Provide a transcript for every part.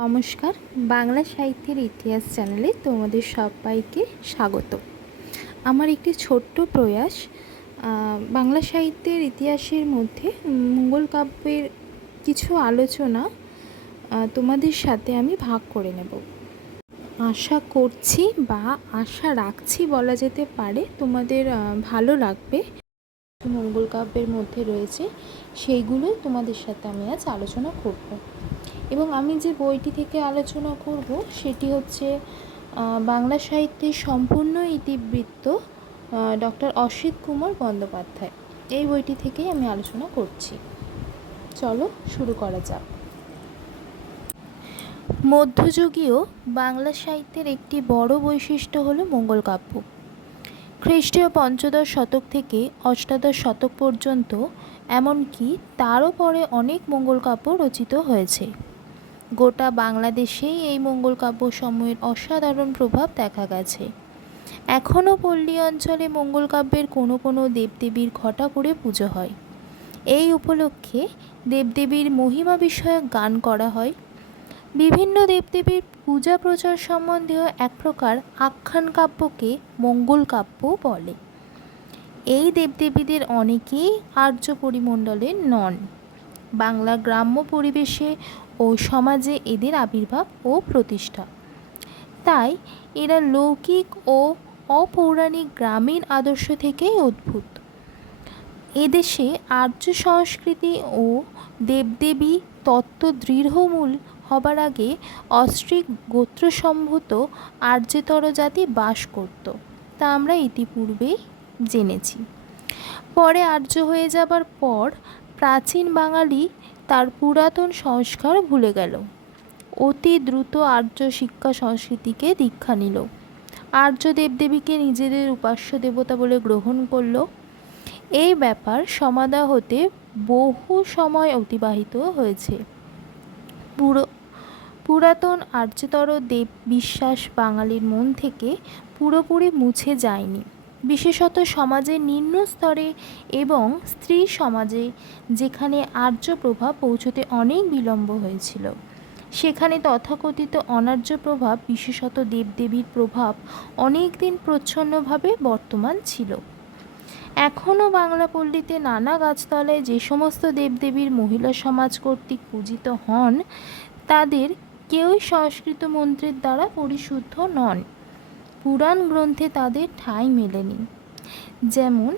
নমস্কার। বাংলা সাহিত্যের ইতিহাস চ্যানেলে তোমাদের সবাইকে স্বাগত। আমার একটি ছোট্ট প্রয়াস বাংলা সাহিত্যের ইতিহাসের মধ্যে মঙ্গল কাব্যের কিছু আলোচনা তোমাদের সাথে আমি ভাগ করে নেব। আশা করছি বা আশা রাখছি বলা যেতে পারে তোমাদের ভালো লাগবে। মঙ্গল কাব্যের মধ্যে রয়েছে সেইগুলো তোমাদের সাথে আমি আজ আলোচনা করব। এবং আমি যে বইটি থেকে আলোচনা করব সেটি হচ্ছে বাংলা সাহিত্যের সম্পূর্ণ ইতিবৃত্ত ডক্টর অসিত কুমার বন্দ্যোপাধ্যায়। এই বইটি থেকেই আমি আলোচনা করছি। চলো শুরু করা যাক। মধ্যযুগীয় বাংলা সাহিত্যের একটি বড় বৈশিষ্ট্য হলো মঙ্গল কাব্য। খ্রিস্টীয় পঞ্চদশ শতক থেকে অষ্টাদশ শতক পর্যন্ত, এমনকি তারও পরে অনেক মঙ্গল কাব্য রচিত হয়েছে। গোটা বাংলাদেশেই এই মঙ্গল কাব্যসমূহের অসাধারণ প্রভাব দেখা গেছে। এখনও পল্লী অঞ্চলে মঙ্গল কাব্যের কোনো কোনো দেবদেবীর ঘটা করে পুজো হয়। এই উপলক্ষে দেবদেবীর মহিমা বিষয়ক গান করা হয়। বিভিন্ন দেবদেবীর পূজা প্রচার সম্বন্ধীয় এক প্রকার আখ্যান কাব্যকে মঙ্গল কাব্য বলে। এই দেবদেবীদের অনেকেই আর্য পরিমণ্ডলের নন। বাংলা গ্রাম্য পরিবেশে ও সমাজে এদের আবির্ভাব ও প্রতিষ্ঠা। তাই এরা লৌকিক ও অপৌরাণিক গ্রামীণ আদর্শ থেকেই উদ্ভূত। এদেশে আর্য সংস্কৃতি ও দেবদেবী তত্ত্ব দৃঢ়মূল হবার আগে অস্ট্রিক গোত্রসম্ভূত আর্যেতর জাতি বাস করত, তা আমরা ইতিপূর্বেই জেনেছি। পরে আর্য হয়ে যাবার পর প্রাচীন বাঙালি তার পুরাতন সংস্কার ভুলে গেল। অতি দ্রুত আর্য শিক্ষা সংস্কৃতিকে দীক্ষা নিল। আর্য দেবদেবীকে নিজেদের উপাস্য দেবতা বলে গ্রহণ করল। এই ব্যাপার সমাধা হতে বহু সময় অতিবাহিত হয়েছে। পুরাতন আর্যতর দেব বিশ্বাস বাঙালির মন থেকে পুরোপুরি মুছে যায়নি। বিশেষত সমাজের নিম্ন স্তরে এবং স্ত্রী সমাজে, যেখানে আর্য প্রভাব পৌঁছতে অনেক বিলম্ব হয়েছিল, সেখানে তথাকথিত অনার্য প্রভাব, বিশেষত দেবদেবীর প্রভাব অনেক দিন প্রচ্ছন্নভাবে বর্তমান ছিল। এখনও বাংলা পল্লীতে নানা গাছতলায় যে সমস্ত দেবদেবীর মহিলা সমাজ কর্তৃক পূজিত হন, তাদের কেউই সংস্কৃত মন্ত্রের দ্বারা পরিশুদ্ধ নন। পুরাণ গ্রন্থে তাদের ঠাঁই মেলেনি। যেমন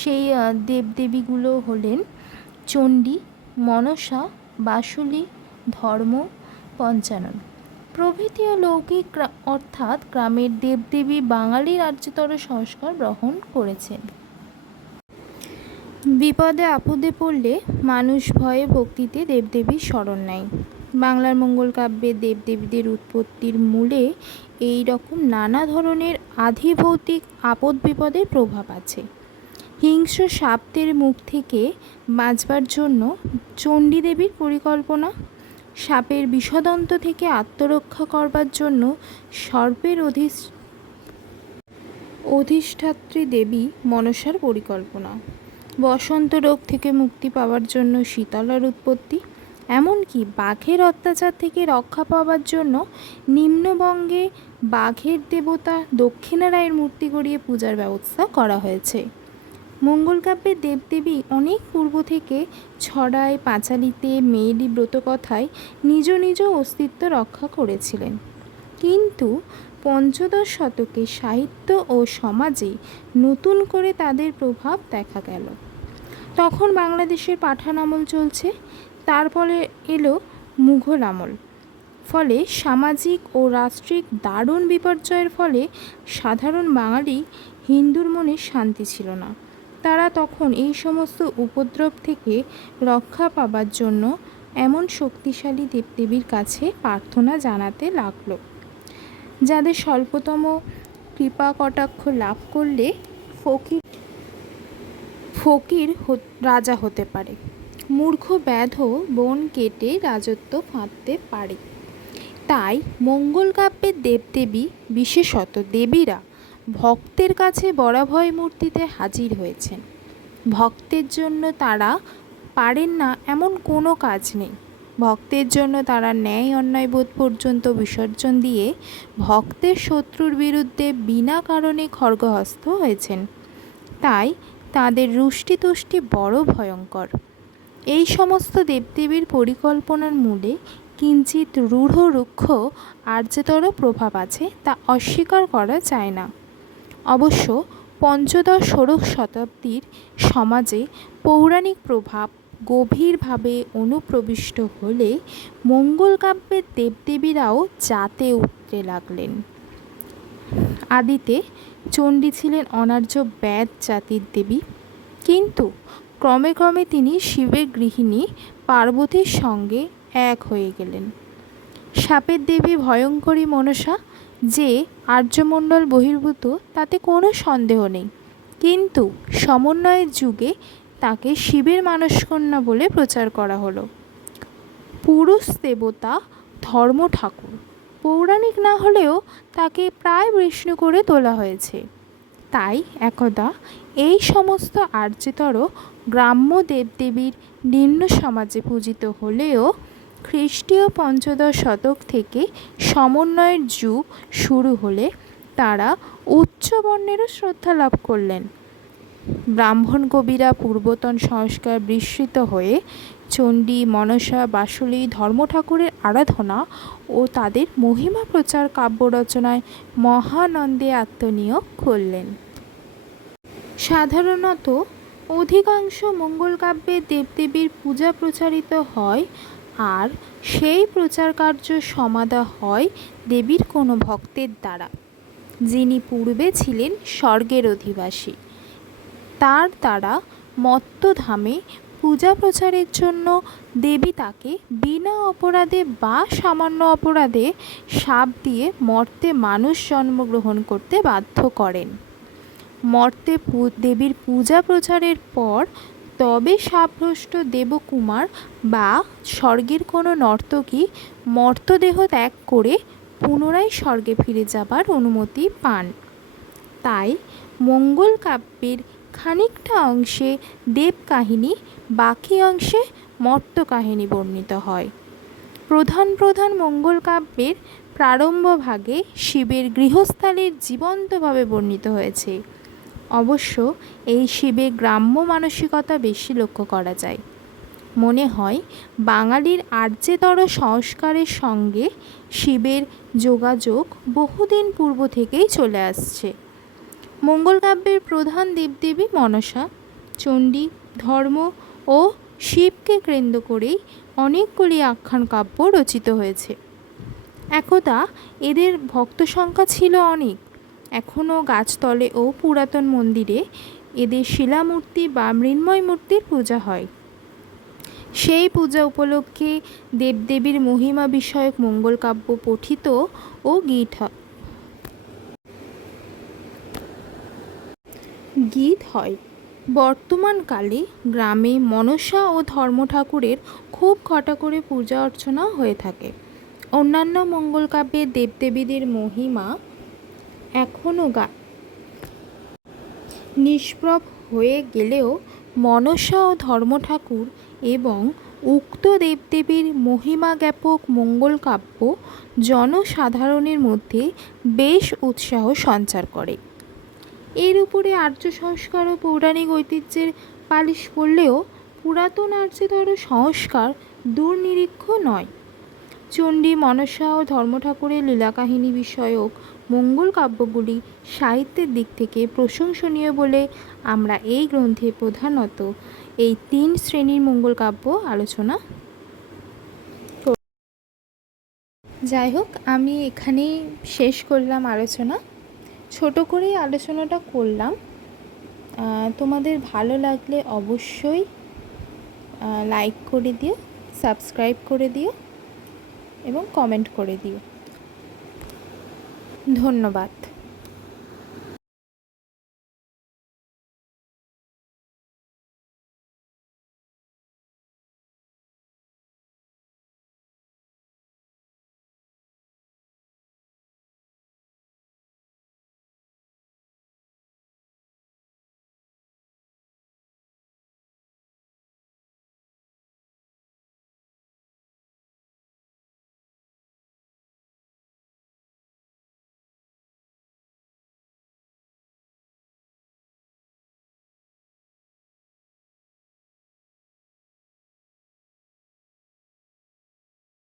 সেই দেবদেবীগুলো হলেন চণ্ডী, মনসা, বাসুলী, ধর্ম, পঞ্চানন প্রভৃতি লৌকিক অর্থাৎ গ্রামের দেবদেবী বাঙালির আর্যতর সংস্কার গ্রহণ করেছেন। বিপদে আপদে পড়লে মানুষ ভয়ে ভক্তিতে দেবদেবীর শরণ নেয়। বাংলার মঙ্গল কাব্যে দেবদেবীদের উৎপত্তির মূলে এই রকম নানা ধরনের আধিভৌতিক আপদ বিপদের প্রভাব আছে। হিংস্র সাপদের মুখ থেকে বাঁচবার জন্য চণ্ডী দেবীর পরিকল্পনা, সাপের বিষদন্ত থেকে আত্মরক্ষা করবার জন্য সর্পের অধিষ্ঠাত্রী দেবী মনসার পরিকল্পনা, বসন্ত রোগ থেকে মুক্তি পাওয়ার জন্য শীতলার উৎপত্তি, এমনকি বাঘের অত্যাচার থেকে রক্ষা পাওয়ার জন্য নিম্নবঙ্গে বাঘের দেবতা দক্ষিণারায়ের মূর্তি গড়িয়ে পূজার ব্যবস্থা করা হয়েছে। মঙ্গল কাব্যের দেবদেবী অনেক পূর্ব থেকে ছড়ায়, পাঁচালীতে, মেয়েলি ব্রতকথায় নিজ নিজ অস্তিত্ব রক্ষা করেছিলেন। কিন্তু পঞ্চদশ শতকে সাহিত্য ও সমাজে নতুন করে তাদের প্রভাব দেখা গেল। তখন বাংলাদেশের পাঠান আমল চলছে, তারপরে এলো মুঘল আমল। ফলে সামাজিক ও রাষ্ট্রিক দারুণ বিপর্যয়ের ফলে সাধারণ বাঙালি হিন্দুর মনে শান্তি ছিল না। তারা তখন এই সমস্ত উপদ্রব থেকে রক্ষা পাবার জন্য এমন শক্তিশালী দেবদেবীর কাছে প্রার্থনা জানাতে লাগলো, যাদের স্বল্পতম কৃপা কটাক্ষ লাভ করলে ফকির রাজা হতে পারে, মূর্খ ব্যাধ বন কেটে রাজত্ব ফাঁদতে পারে। তাই মঙ্গল কাব্যের দেবদেবী, বিশেষত দেবীরা, ভক্তের কাছে বরাভয় মূর্তিতে হাজির হয়েছেন। ভক্তের জন্য তারা পারেন না এমন কোনো কাজ নেই। ভক্তের জন্য তারা ন্যায় অন্যায়বোধ পর্যন্ত বিসর্জন দিয়ে ভক্তের শত্রুর বিরুদ্ধে বিনা কারণে খড়গহস্ত হয়েছেন। তাই তাদের রুষ্টিতুষ্টি বড় ভয়ঙ্কর। এই সমস্ত দেবদেবীর পরিকল্পনার মূলে কিঞ্চিৎ রূঢ় রুক্ষ আর্যতর প্রভাব আছে, তা অস্বীকার করা যায় না। অবশ্য পঞ্চদশ ষোড়শ শতাব্দীর সমাজে পৌরাণিক প্রভাব গভীরভাবে অনুপ্রবিষ্ট হলে মঙ্গল কাব্যের দেবদেবীরাও জাতে উঠতে লাগলেন। আদিতে চণ্ডী ছিলেন অনার্য ব্যাদ জাতির দেবী, কিন্তু ক্রমে ক্রমে তিনি শিবের গৃহিণী পার্বতীর সঙ্গে এক হয়ে গেলেন। সাপের দেবী ভয়ঙ্করী মনসা যে আর্যমণ্ডল বহির্ভূত তাতে কোনো সন্দেহ নেই, কিন্তু সমন্বয়ের যুগে তাকে শিবের মানসকন্যা বলে প্রচার করা হলো। পুরুষ দেবতা ধর্ম ঠাকুর পৌরাণিক না হলেও তাকে প্রায় বিষ্ণু করে তোলা হয়েছে। তাই একদা এই সমস্ত আর্যতর গ্রাম্য দেবদেবীর নিম্ন সমাজে পূজিত হলেও খ্রিস্টীয় পঞ্চদশ শতক থেকে সমন্বয়ের যুগ শুরু হলে তারা উচ্চ বর্ণেরও শ্রদ্ধা লাভ করলেন। ব্রাহ্মণ কবিরা পূর্বতন সংস্কার বিস্মৃত হয়ে চণ্ডী, মনসা, বাসুলী, ধর্ম ঠাকুরের আরাধনা ও তাদের মহিমা প্রচার কাব্য রচনায় মহানন্দে আত্মনিয়োগ করলেন। সাধারণত অধিকাংশ মঙ্গল কাব্যে দেবদেবীর পূজা প্রচারিত হয়, আর সেই প্রচার কার্য সমাদা হয় দেবীর কোনো ভক্তের দ্বারা, যিনি পূর্বে ছিলেন স্বর্গের অধিবাসী। তার দ্বারা মত্তধামে পূজা প্রচারের জন্য দেবী তাকে বিনা অপরাধে বা সামান্য অপরাধে শাপ দিয়ে মর্তে মানুষ জন্মগ্রহণ করতে বাধ্য করেন। মর্তে দেবীর পূজা প্রচারের পর তবে শাপভ্রষ্ট দেবকুমার বা স্বর্গের কোনো নর্তকী মর্তদেহ ত্যাগ করে পুনরায় স্বর্গে ফিরে যাবার অনুমতি পান। তাই মঙ্গল কাব্যের খানিকটা অংশে দেব কাহিনী, বাকি অংশে মর্ত কাহিনী বর্ণিত হয়। প্রধান প্রধান মঙ্গল কাব্যের প্রারম্ভ ভাগে শিবের গৃহস্থালির জীবন্তভাবে বর্ণিত হয়েছে। অবশ্য এই শিবের গ্রাম্য মানসিকতা বেশি লক্ষ্য করা যায়। মনে হয় বাঙালির আর্যেতর সংস্কারের সঙ্গে শিবের যোগাযোগ বহুদিন পূর্ব থেকেই চলে আসছে। মঙ্গল কাব্যের প্রধান দেবদেবী মনসা, চণ্ডী, ধর্ম ও শিবকে কেন্দ্র করেই অনেকগুলি আখ্যান কাব্য রচিত হয়েছে। একদা এদের ভক্ত সংখ্যা ছিল অনেক। এখনও গাছতলে ও পুরাতন মন্দিরে এদের শিলামূর্তি বা মৃন্ময় মূর্তির পূজা হয়। সেই পূজা উপলক্ষে দেবদেবীর মহিমা বিষয়ক মঙ্গল কাব্য পঠিত ও গীত হয়। বর্তমানকালে গ্রামে মনসা ও ধর্ম ঠাকুরের খুব ঘটা করে পূজা অর্চনা হয়ে থাকে। অন্যান্য মঙ্গল কাব্যের দেবদেবীদের মহিমা এখনও নিষ্প্রভ হয়ে গেলেও মনসা ও ধর্ম ঠাকুর এবং উক্ত দেবদেবীর মহিমা জ্ঞাপক মঙ্গল কাব্য জনসাধারণের মধ্যে বেশ উৎসাহ সঞ্চার করে। এর উপরে আর্য সংস্কার ও পৌরাণিক ঐতিহ্যের পালিশ পড়লেও পুরাতন আর্যতর সংস্কার দুর্নিরীক্ষ নয়। চণ্ডী, মনসা ও ধর্ম ঠাকুরের লীলাকাহিনী বিষয়ক মঙ্গল কাব্যগুলি সাহিত্যের দিক থেকে প্রশংসনীয় বলে আমরা এই গ্রন্থে প্রধানত এই 3 শ্রেণীর মঙ্গল কাব্য আলোচনা। যাই হোক, আমি এখানেই শেষ করলাম আলোচনা। ছোট করেই আলোচনাটা করলাম। তোমাদের ভালো লাগলে অবশ্যই লাইক করে দিও, সাবস্ক্রাইব করে দিও এবং কমেন্ট করে দিও। ধন্যবাদ।